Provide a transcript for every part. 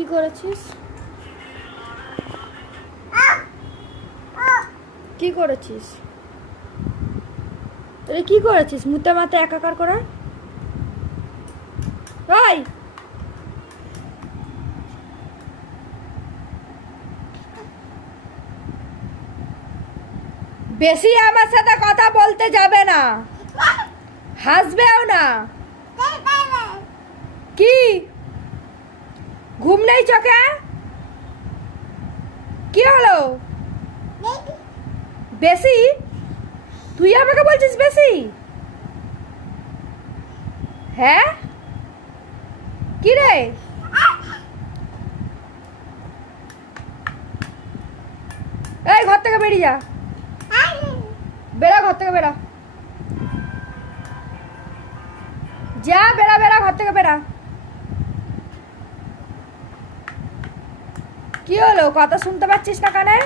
কি করেছিস? কি করেছিস? তুই কি করেছিস? মুতে মাতে একাকার করে। ওই বেশি আমার সাথে কথা বলতে যাবে না, হাসবেও না। কি ঘুম নেই চোখে? কি হলো? বেশি? তুই আমাকে বলছিস বেশি? হ্যাঁ কি রে? এই ঘর থেকে বেরিয়ে যা, বেড়া ঘর থেকে, বেড়া যা, বেড়া বেড়া ঘর থেকে বেড়া। কি হলো? কথা শুনতে পাচ্ছিস না কানে?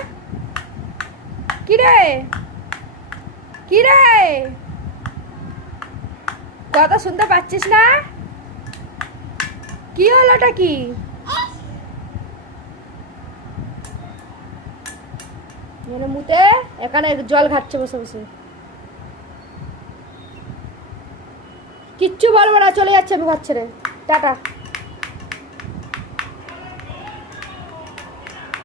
কি রে? কি রে? কথা শুনতে পাচ্ছিস না? কি হলো? ওটা কি? মুতে এখানে জল ঘাটছে বসে বসে। কিচ্ছু বলবো না, চলে যাচ্ছে আমি ঘর ছেড়ে। টাটা।